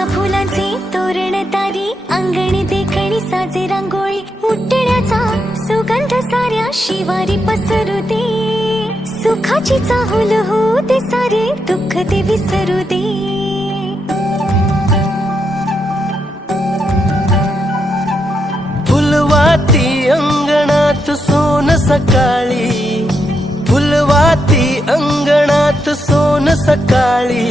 फुला फुलांचे तोरण तारी, अंगणी देखणी साजे रांगोळी, उठण्याचा सुगंध साऱ्या शिवारी पसरू दे, सुखाची चाहूल होऊ दे, सारे दुःख ते विसरू दे. फुलवाती अंगणात सोन सकाळी, फुलवाती अंगणात सोन सकाळी,